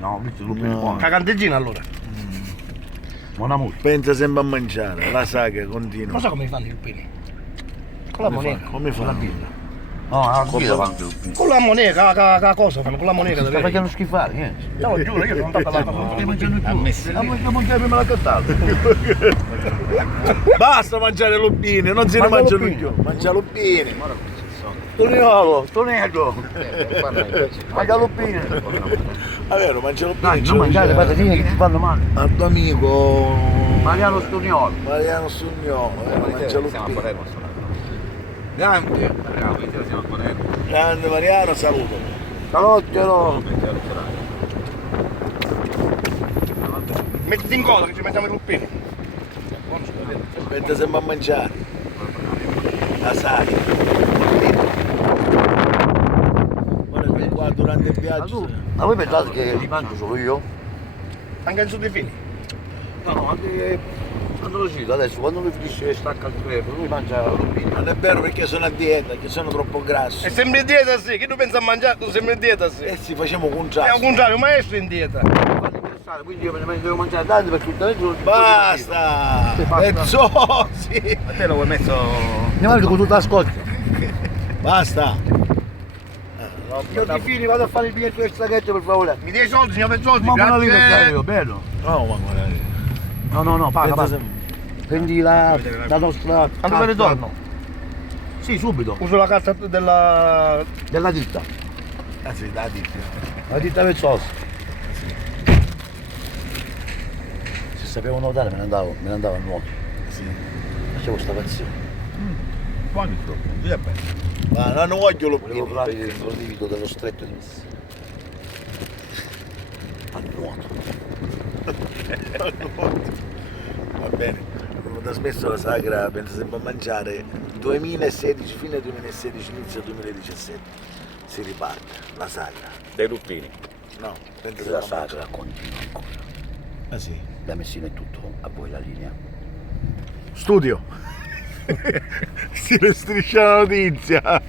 No, ho visto lupini buoni. La candeggina allora. Buona molto. Pensa sempre a mangiare, la saga continua. Non so come fanno i lupini. Con la moneta. Come fa? La birra. No, la birra fanno i lupini. Con la moneta, la cosa fanno, con la moneta. Sta facendo schifare, niente. No, giuro, io non ho parlato con Stai mangiando tu. La mangiare prima la cattata. Basta mangiare lupini, non se ne Mangia mangiano lupini. più. Mangia lupini. Toniolo, Tonello. Mangia lupini. È vero, mangia lupini. Dai, non mangiare le patatine che ti fanno male. Al tuo amico Mariano Stoniolo. Mariano Sugnolo, mangia lupini. Grande. Bravo, siamo a Palermo. Grande Mariano, saluto. Salottiero. Mettiti in coda che ci mettiamo i lupini. Pensa sempre a mangiare. La saga. Guarda che qua durante il viaggio. Ma voi pensate che li mangio solo io? Anche in su dei fili. No, anche quando lo cito adesso, quando lui finisce stacca il telefono, lui mangia lupini. Non è vero perché sono a dieta, che sono troppo grasso. E sembri in dieta sì, che tu pensi a mangiare, tu sembri in dieta sì. E si facciamo È contrasto. al contrario, un maestro in dieta. Fanno interessare, quindi io me ne devo mangiare tanti per tutta la giornata. Basta! E zozzi! A te lo vuoi messo. Ne mangio con tutta la scoccia. Basta! Io ti fili, vado a fare il biglietto del traghetto per favore. Mi dai i soldi, signor Pezzoldi? Ma non la Grazie. io, bello. No, ma guarda. No, paga, Pensa paga. sempre- Prendi la nostra. Quando me ne torno? Sì, subito. Uso la carta della. Della ditta. Ah sì, da ditta. La ditta del sos. Se sapevo nuotare me ne andavo a nuoto. Sì. Facevo sta pazzia. Buono il troppo, via bene. Ma non voglio Volevo lupini. provare il solido dello stretto di Messina. A nuoto. Va bene. Abbiamo trasmesso la sagra, pensa sempre a mangiare. 2016, fine 2016, inizio 2017. Si riparte, la sagra. Dei lupini. No, pensa La sempre a sagra continua ancora. mangiare. Ah sì. Da Messina è tutto, a voi la linea. Studio. Si restrisce la notizia.